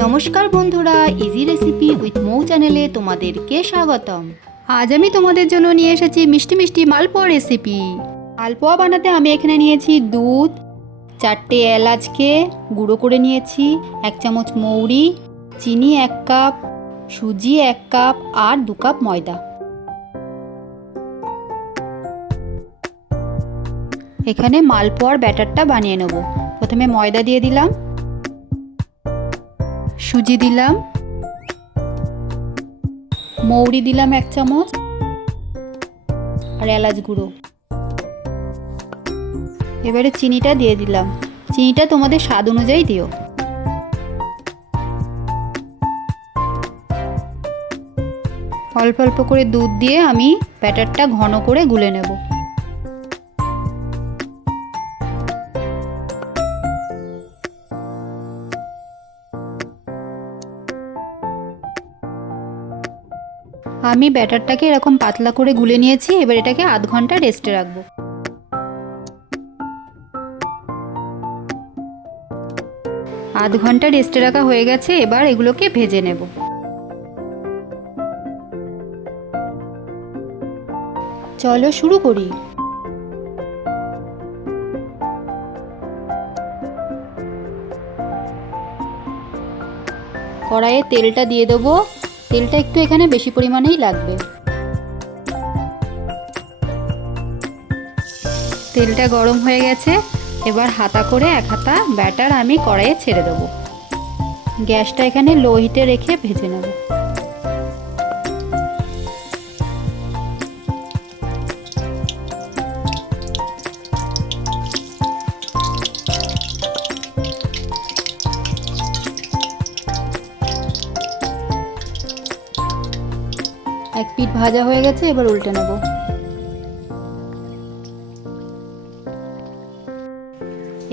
নমস্কার বন্ধুরা, easy recipe with মৌ চ্যানেলে তোমাদেরকে স্বাগতম। আজ আমি তোমাদের জন্য নিয়ে এসেছি মিষ্টি মিষ্টি মালপোয়া রেসিপি। মালপোয়া বানাতে আমি এখানে নিয়েছি দুধ, 4টে এলাচকে গুঁড়ো করে নিয়েছি, 1 চামচ মৌরি, চিনি 1 কাপ, সুজি 1 কাপ আর 2 কাপ ময়দা। এখানে মালপোয়ার ব্যাটারটা বানিয়ে নেব। প্রথমে ময়দা দিয়ে দিলাম, সুজি দিলাম, মৌরি দিলাম 1 চামচ আর এলাচ গুঁড়ো। এবারে চিনিটা দিয়ে দিলাম। চিনিটা তোমাদের স্বাদ অনুযায়ী দিও। অল্প অল্প করে দুধ দিয়ে আমি ব্যাটারটা ঘন করে গুলে নেব। আমি ব্যাটারটাকে এরকম পাতলা করে গুলে নিয়েছি। এবার এটাকে আধ ঘন্টা রেস্টে রাখবো। আধ ঘন্টা রেস্টে রাখা হয়ে গেছে। এবার এগুলোকে ভেজে নেব। চলো শুরু করি। কড়াইয়ে তেলটা দিয়ে দেবো। তেলটা একটু এখানে বেশি পরিমাণেই লাগবে। তেলটা গরম হয়ে গেছে। এবার হাতা করে 1 হাতা ব্যাটার আমি কড়াইয়ে ছেড়ে দেবো। গ্যাসটা এখানে লো হিটে রেখে ভেজে নেব। এক পিঠ ভাজা হয়ে গেছে। এবার উল্টে নেব।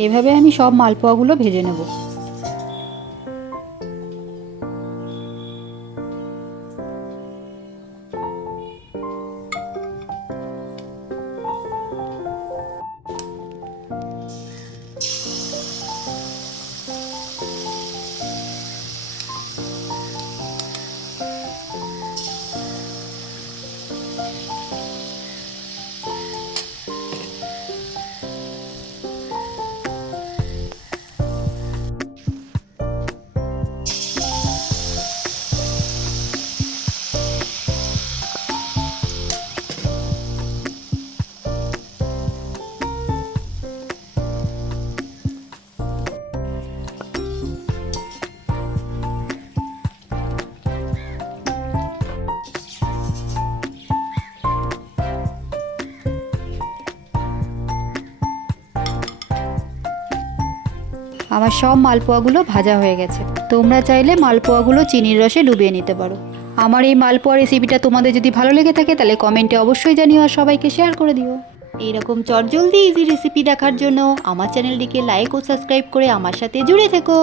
এভাবে আমি সব মালপোয়াগুলো ভেজে নেব। আমার সব মালপোয়াগুলো ভাজা হয়ে গেছে। তোমরা চাইলে মালপোয়াগুলো চিনির রসে ডুবিয়ে নিতে পারো। আমার এই মালপোয়া রেসিপিটা তোমাদের যদি ভালো লেগে থাকে তাহলে কমেন্টে অবশ্যই জানিও আর সবাইকে শেয়ার করে দিও। এইরকম চটজলদি ইজি রেসিপি দেখার জন্য আমার চ্যানেলটিকে লাইক ও সাবস্ক্রাইব করে আমার সাথে জুড়ে থেকো।